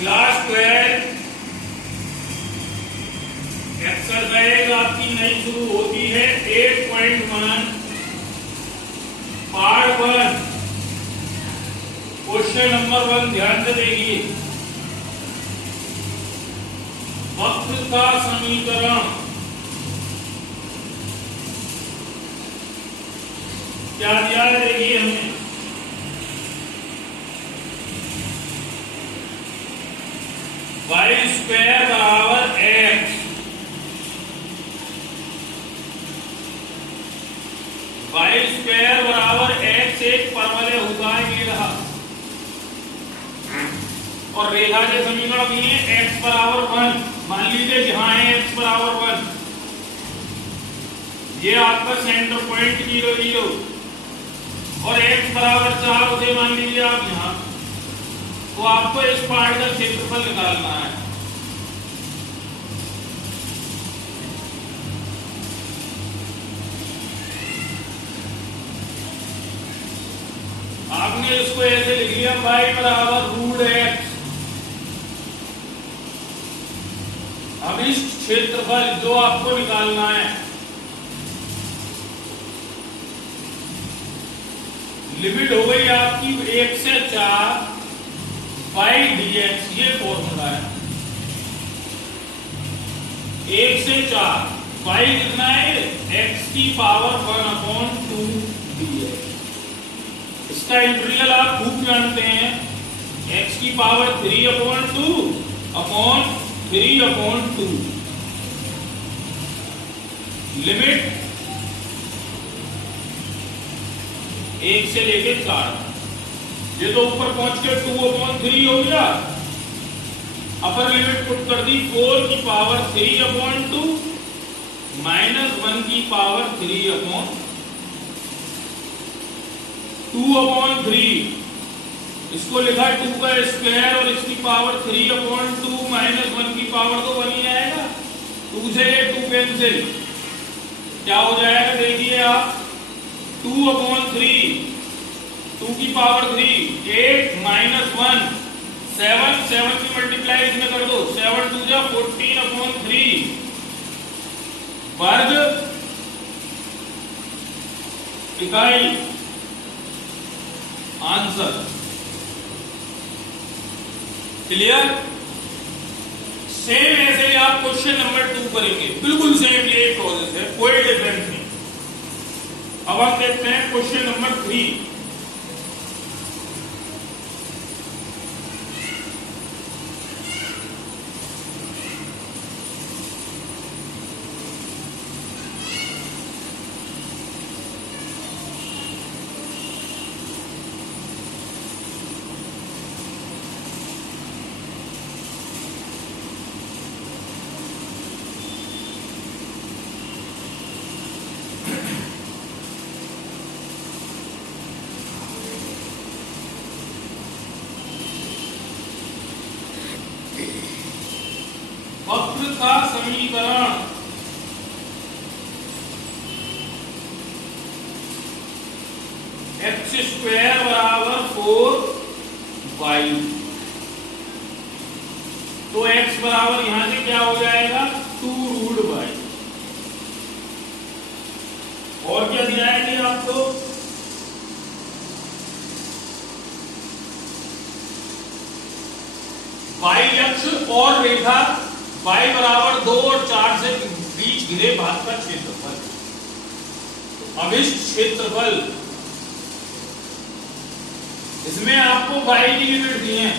Class 12 exercise आपकी नई शुरू होती है 8.1 पार्ट 1 क्वेश्चन नंबर 1 ध्यान से देखिए। वक्र का समीकरण क्या दिया है देखिए हमने। वाई स्क्वायर बराबर एक्स, वाई स्क्वायर बराबर एक्स एक परवलय होता है ये रहा, और रेखा के समीकरण भी है एक्स बराबर 1। मान लीजिए जहां है एक्स बराबर 1, ये आपका सेंटर पॉइंट 0 0 और एक्स बराबर 4 उसे मान लीजिए आप यहां, तो आपको इस पार्ट का क्षेत्रफल निकालना है। आपने इसको ऐसे लिख लिया y बराबर रूट एक्स। अब इस क्षेत्रफल जो आपको निकालना है, लिमिट हो गई आपकी 1 से 4 बाई dx, ये फॉर्मूला है। 1 से 4 y कितना है x की पावर 1/2 dx। इसका इंटीग्रल आप खूब जानते हैं, x की पावर 3/2 अपॉन 3/2। लिमिट 1 से लेके 4, ये तो ऊपर पहुंच के 2/3 हो गया। अपर लिमिट पुट कर दी 4 की पावर 3/2 माइनस 1 की पावर 3/2/3। इसको लिखा 2 का स्क्वायर और इसकी पावर 3/2 माइनस 1 की पावर तो 1 ही आएगा। 2 से ये 2 कैंसिल, क्या हो जाएगा देखिए आप, 2/3, 2 की पावर 3, 8 माइनस 1 7, 7 की मल्टीप्लाई इसमें कर दो, 7 2 जा 14/3 वर्ग इकाई। Answer clear. सेम ऐसे ही आप क्वेश्चन नंबर 2 करेंगे, बिल्कुल सेम ये प्रोसेस है, कोई डिफरेंस नहीं। अब हम देखते हैं क्वेश्चन नंबर 3। वक्र का समीकरण एक्स स्क्वायर बराबर 4y, तो x बराबर यहां से क्या हो जाएगा 2√y। और क्या दिया है कि आपको y अक्ष और रेखा y बराबर 2 और 4 से बीच घिरे भाग का क्षेत्रफल। अब इस क्षेत्रफल, इसमें आपको y की लिमिट दी है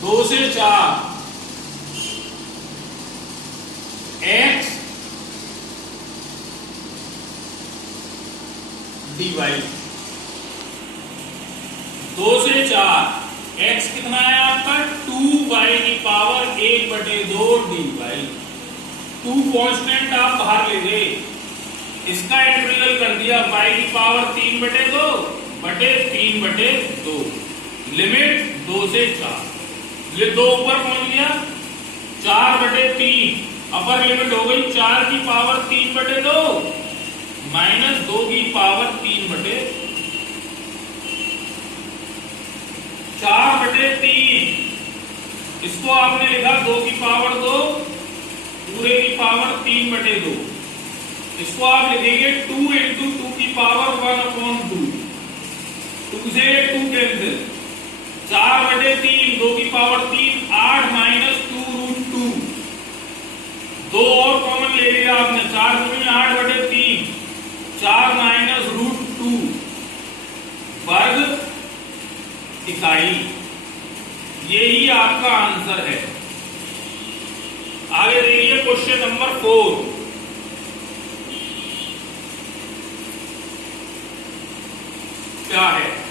2 से 4 x dy, 2 से 4 x कितना है आपका 2y की पावर 1/2 dy। 2 कांस्टेंट आप बाहर ले गए, इसका इंटीग्रल कर दिया y की पावर 3/2 लिमिट 2 से 4, ये 2 ऊपर पहुंच गया 4/3, अपर लिमिट हो गई 4 की पावर 3/2 माइनस 2 की पावर 3/4। 4/3, इसको आपने लिखा 2 की पावर 2 पूरे की पावर 3/2, इसको आप लिखेंगे 2 × 2 की पावर 1/2, 2 से 2 कैंसिल, 4/3 2 की पावर 3 8 -2√2, 2 और कॉमन ले लिया आपने, 4 में 8/3, 4 -√2 वर्ग इकाई, यही आपका आंसर है। आगे देखिए क्वेश्चन नंबर 4, क्या है?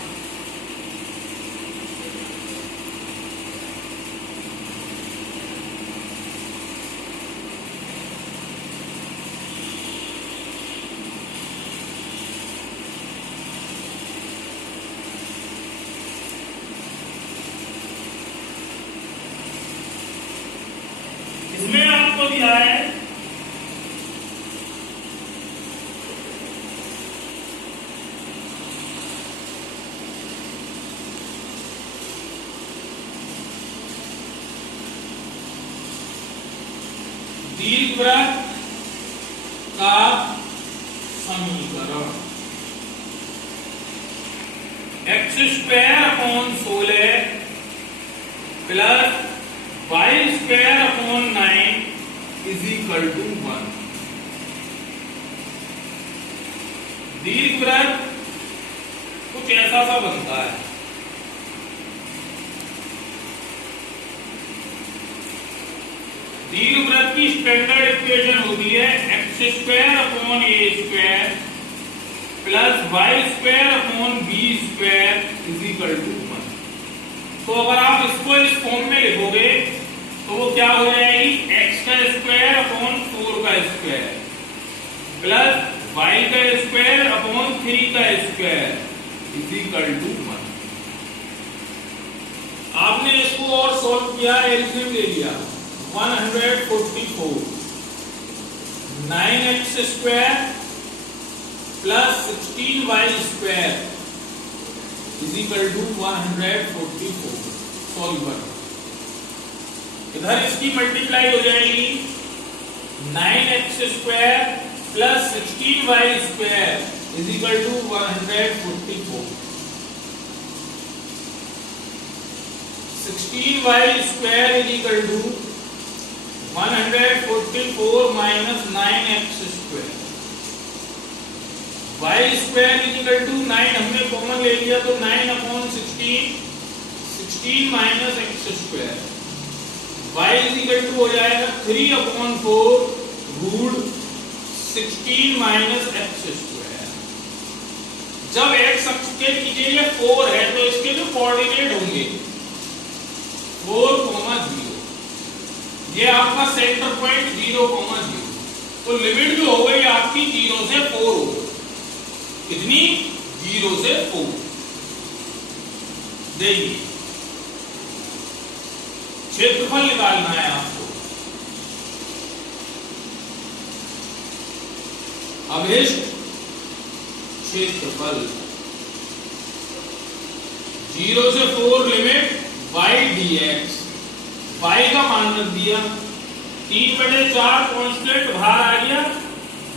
इसमें आपको दिया है दीर्घवृत्त का समीकरण, x² + 16 y² / 9 = 1। दीर्घवृत्त कुछ ऐसा सा बनता है, दीर्घवृत्त की स्टैंडर्ड इक्वेशन होती है x² + a² + y² / b² = 1। तो अगर आप इसको इस फॉर्म में लिखोगे तो वो क्या हो जाएगी, x² / 4² + y² / 3² = 1। आपने इसको और सॉल्व किया, एलसीएम ले लिया, 144 9x² + 16y² = 144। सॉल्वर इधर इसकी मल्टीप्लाई हो जाएगी, 9x² + 16y² = 144, 16y² = 144 - 9x², y² = 9, हमने कॉमन ले लिया तो 9/16, 16 - x², y हो जाएगा 3/4 √16 - x²। जब x अक्ष के नीचे ये 4 है तो इसके जो कोऑर्डिनेट होंगे 4, 0, ये आपका सेंटर पॉइंट 0, 0, तो लिमिट जो हो गई आपकी 0 से 4 हो गई। कितनी? 0 से 4। देखिए क्षेत्रफल निकालना है आपको, अभिष्ट क्षेत्रफल 0 से 4 लिमिट y dx, y का मान रख दिया, 3/4 कांस्टेंट बाहर आ गया,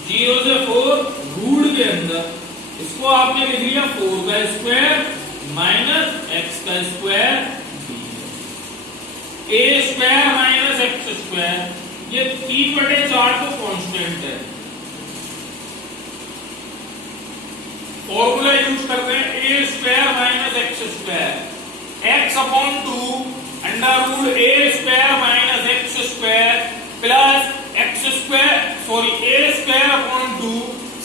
0 से 4 रूट के अंदर, इसको आपने लिख लिया 4² - x², a² - x², ये 3/4 तो कांस्टेंट है, फॉर्मूला यूज करते हैं, a² - x², x/2 √a² - a²/2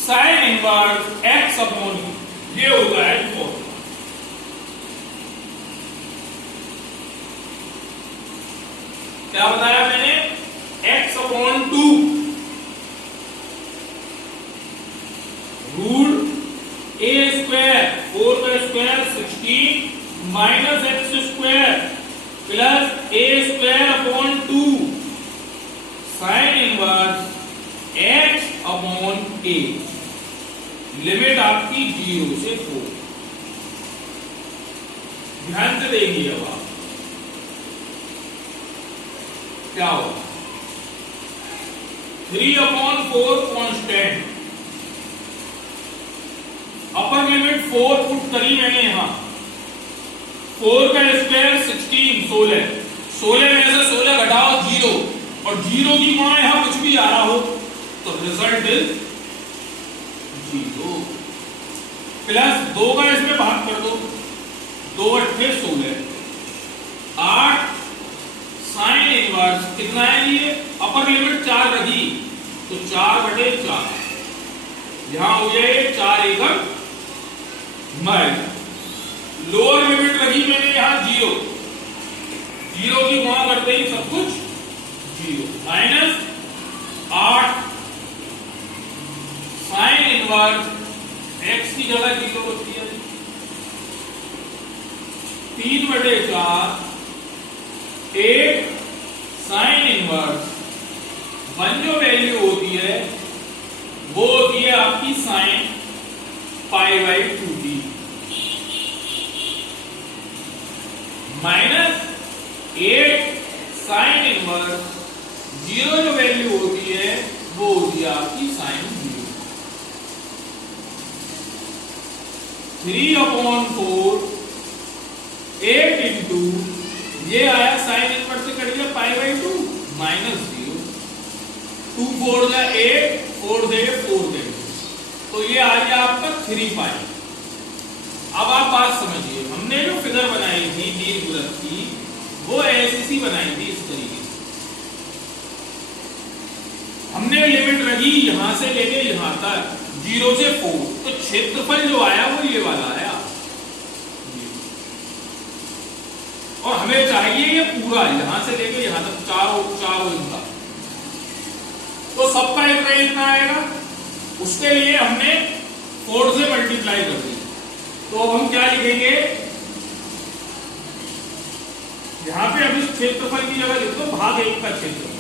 sin inverse x/e, ये होगा है फॉर्मूला। क्या बताया मैंने? x/2 √a², 4² 16 - x² a²/2 sin inverse x/a, limit आपकी 0 से 4। ध्यान से देखिए अब आप क्या होगा। 3/4 कांस्टेंट, अपर लिमिट 4 पुट करी मैंने यहां, 4 का स्क्वायर 16, 16 में से 16 घटाओ 0, और 0 की गुणा यहां कुछ भी आ रहा हो तो रिजल्ट इज 0, प्लस 2 का इसमें भाग कर दो, 2 अट्ठे 16, 8 साइन इनवर्स कितना है ये, अपर लिमिट 4 रखी तो 4/4, यहां हो जाए 4 एकम माइनस, लोअर लिमिट रखी मैंने यहां 0, 0 की गुणा करते ही सब कुछ 0, माइनस 8 साइन इनवर्स x की जगह 0 होती है, 3/4 8 साइन इनवर्स 1 जो वैल्यू होती है वो होती है आपकी sign π/2t, minus 8 sine inverse 0 जो वैल्यू होती है वो होती है आपकी साइन 0, 3/4 8 इंटू ये आया साइन इनवर्स से कट गया π/2 माइनस 0, 2 4 जा 8, 4 दे 4 दे, तो ये आ गया आपका 3π। अब आप बात समझिए, हमने जो फिगर बनाई थी दीर्घवृत्त की वो ऐसी सी बनाई थी इस तरीके से, हमने लिमिट रखी यहां से लेके यहां तक 0 से 4, तो क्षेत्रफल जो आया वो ये वाला आया, और हमें चाहिए ये पूरा यहां से लेके यहां तक चारों इनका, तो सबका इतना आएगा, उसके लिए हमने 4 से मल्टीप्लाई कर दी, तो अब हम क्या लिखेंगे, यहां पे अभी क्षेत्रफल की जगह लिख दो भाग 1 का क्षेत्रफल,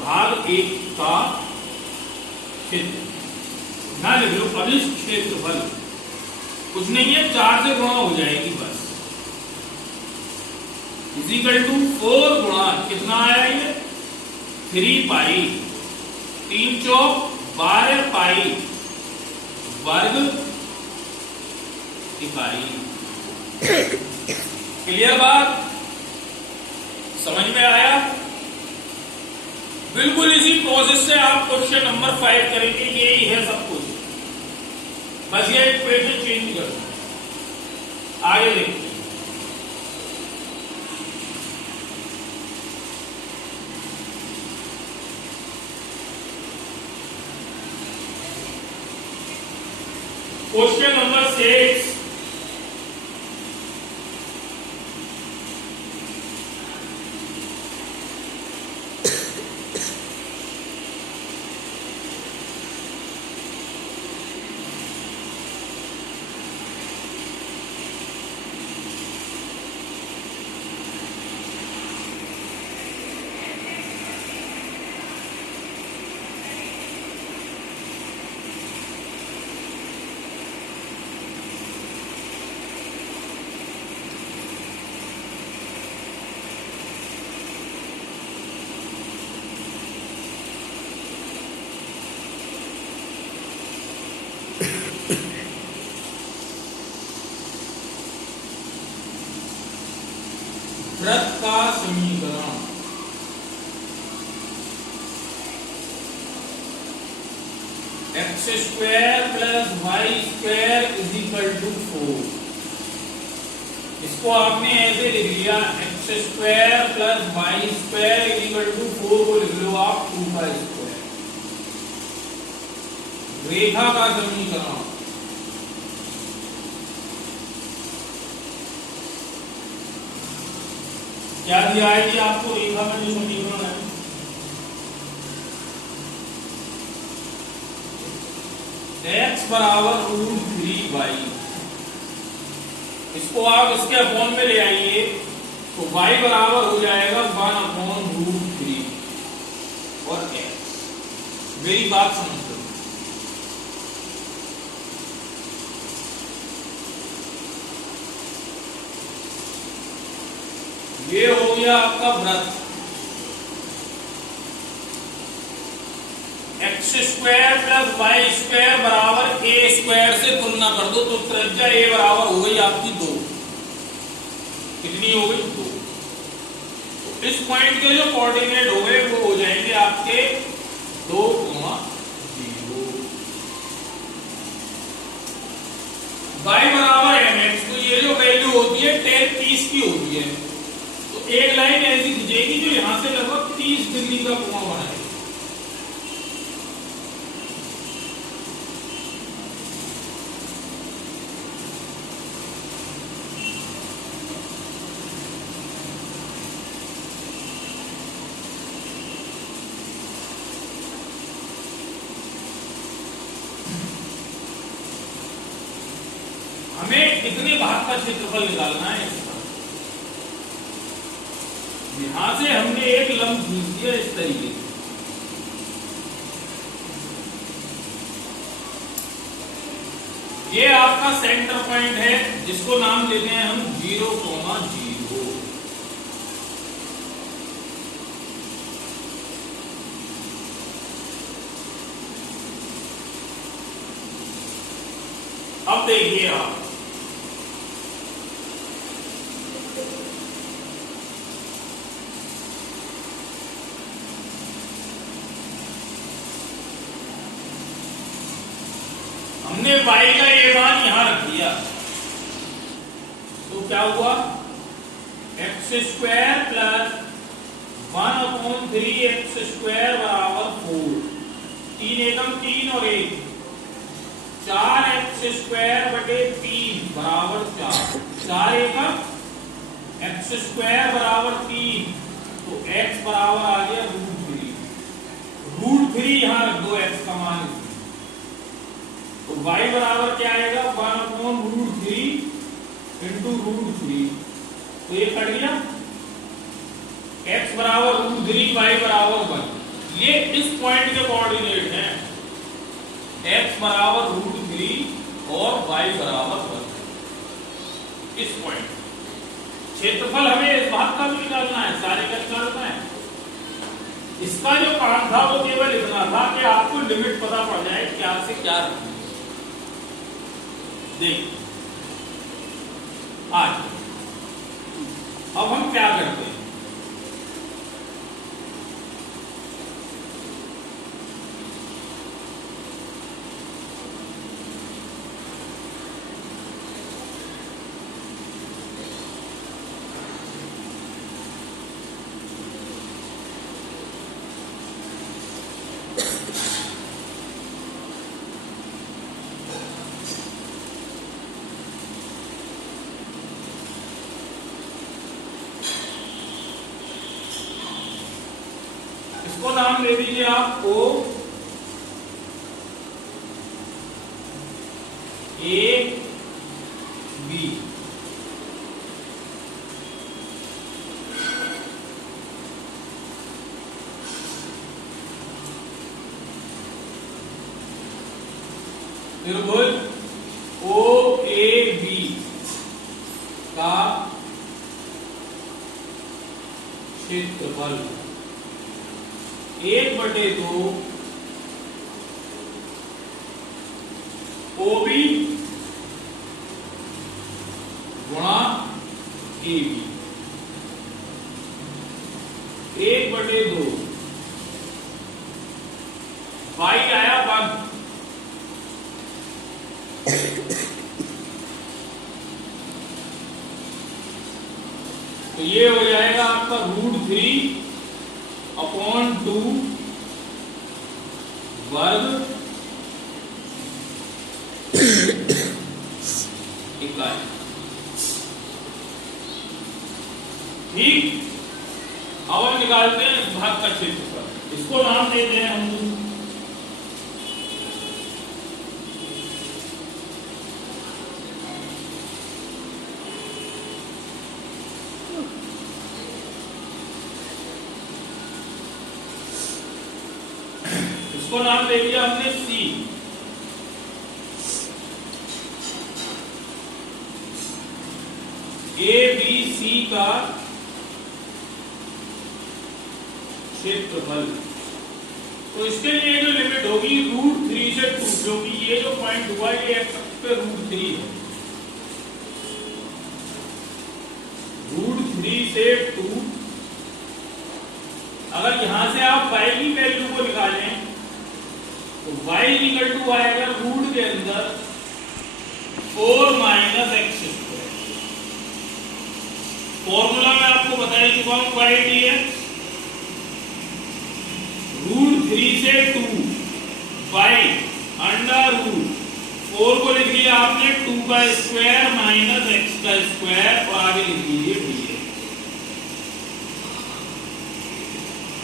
भाग 1 का क्षेत्र, ध्यान लिख लो, अभी क्षेत्रफल कुछ नहीं है, 4 से गुणा हो जाएगी बस, इक्वल टू 4 गुणा कितना आया ये 3π, 3 चौक 12π वर्ग इकाई। क्लियर बात, समझ में आया? बिल्कुल इसी प्रोसेस से आप क्वेश्चन नंबर 5 करेंगे, यही है सब कुछ, बस ये इक्वेशन चेंज कर दो। आगे देखते हैं, क्वेश्चन नंबर 6, वृत्त का समीकरण, x² + y² = 4, इसको आपने ऐसे लिख लिया, x² + y² = 4 को लिख लो आप 2 का स्क्वायर, रेखा का समीकरण, क्या दिया है कि आपको रेखा का जो समीकरण है, x = √3y, इसको आप इसके अपॉन में ले आइए तो y बराबर हो जाएगा 1/√3 और x। मेरी बात समझ लो, ये हो गया आपका वृत्त। X square plus y square बराबर ए स्क्वायर से तुलना कर दो तो त्रिज्या ए बराबर हो गई आपकी 2। कितनी हो गई? 2। तो इस पॉइंट के जो कोऑर्डिनेट हो गए वो हो जाएंगे आपके 2, 0। y बराबर mx, तो ये जो वैल्यू होती है tan 30 की होती है। तो एक लाइन ऐसी खींचेगी जो यहां से लगभग 30 डिग्री का कोण बनाएगी। हमें कितने भाग का क्षेत्रफल निकालना है इसका। यहां से हमने एक लंब खींच दिया इस तरीके से। ये आपका सेंटर पॉइंट है जिसको नाम देते हैं हम 0, 0। अब देखिए आप, हमने y का ये मान यहां रख दिया तो क्या हुआ? X square plus 1/3 x square बराबर 4। 3 एकम 3 और 1, 4 एक्स स्क्वायर बटे 3 बराबर 4। 4 एकम एक्स स्क्वायर बराबर 3, तो x बराबर आ गया √3। यहां रख दो x का मान, तो y बराबर क्या आएगा? 1/√3 इंटू √3। तो ये कट गया। x बराबर √3, y बराबर 1। ये इस पॉइंट के कोऑर्डिनेट हैं। x बराबर √3 और y बराबर 1। इस पॉइंट क्षेत्रफल हमें इस भाग का भी निकालना है, सारे का निकालना है। इसका जो काम था वो केवल इतना था कि आपको लिमिट पता पड़ जाए क्या से क्या रखनी है। देख आज अब हम क्या करते हैं, इसको नाम दे दीजिए आप O A B। त्रिभुज OAB का क्षेत्रफल 1/2 OB गुणा AB। 1/2 y आया 1, तो ये हो जाएगा आपका √3/2 वर्ग इकाई। ठीक, अब हम निकालते हैं इस भाग का क्षेत्रफल। इसको नाम देते हैं हम इसको नाम दे दिया हमने C। ABC का क्षेत्रफल। तो इसके लिए जो लिमिट होगी √3 से 2, क्योंकि ये जो पॉइंट हुआ ये एक्स अक्ष पे √3 है। √3 से 2, अगर यहां से आप y की वैल्यू को निकालें तो y इक्वल टू आएगा रूट के अंदर 4 - x²। फॉर्मूला में आपको बता चुका हूं y dx √3 से 2 बाई √4 को लिख लिया आपने 2 का स्क्वायर माइनस x का स्क्वायर और आगे लिख लीजिए dx।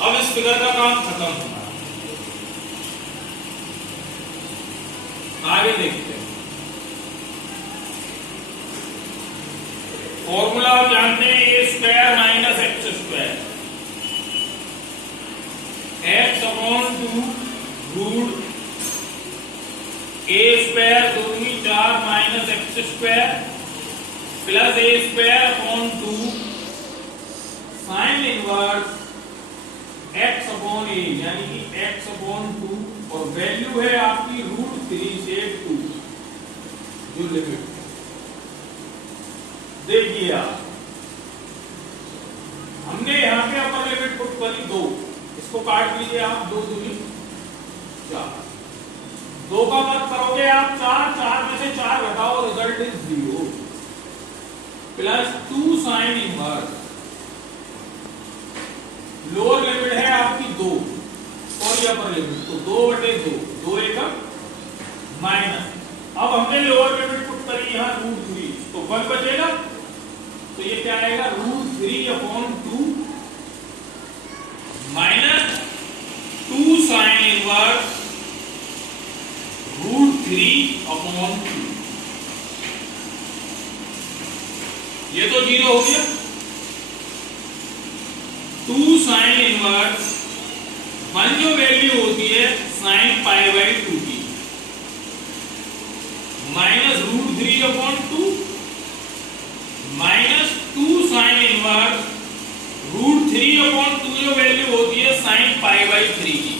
अब इस फिगर का काम खत्म होगा। आगे देखते हैं। फॉर्मूला आप जानते हैं a square minus x square, x/2 root a square 2 4 minus x square plus a square 2 sine inverse x/a, यानी कि x/2 और वैल्यू है आपकी √3 से 2 जो लिमिट। देखिए आप, हमने यहां पे अपर लिमिट पुट करी 2, इसको काट लीजिए आप, 2 दूनी 4, 2 का वर्ग करोगे आप 4, 4 में से 4 घटाओ result is 0 plus 2 sine inverse. Lower limit है आपकी 2 और ये अपर लिमिट, तो 2/2, 2 एकम माइनस। अब हमने लोअर लिमिट पुट करी यहां √3, तो 1 बचेगा, तो ये क्या आएगा √3/2 माइनस 2 साइन इनवर्स √3/2। ये तो 0 हो गया। 2 साइन इनवर्स 1 जो वैल्यू होती है साइन π/2 की माइनस √3/2 माइनस 2 साइन इनवर्स √3/2 जो वैल्यू होती है साइन π/3 की।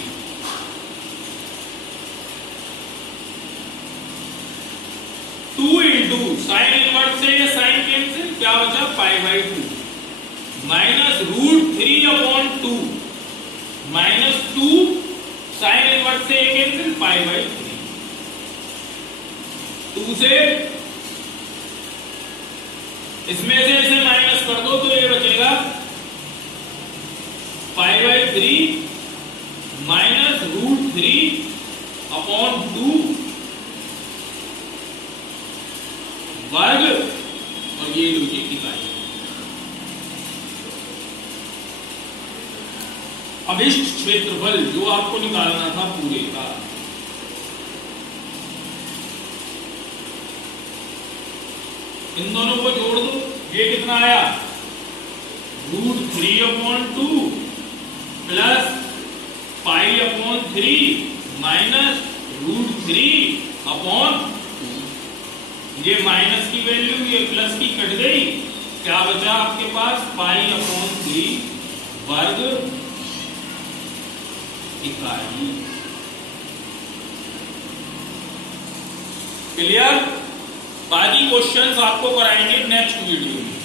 टू इंटू साइन इनवर्स से ये साइन कैंसिल, क्या बचा π/2 माइनस √3/2 माइनस 2 साइन इनवर्स से ये कैंसिल π/3। 2 से इसमें से इसे माइनस कर दो तो ये बचेगा π/3 माइनस √3/2 वर्ग और ये लीजिए इकाई। अभिष्ट क्षेत्रफल जो आपको निकालना था पूरे का, इन दोनों को जोड़ दो, ये कितना आया √3/2 प्लस π/3 माइनस √3/2। ये माइनस की वैल्यू ये प्लस की कट गई, क्या बचा आपके पास π/3 वर्ग इकाई। क्लियर? बाकी क्वेश्चंस आपको कराएंगे नेक्स्ट वीडियो में।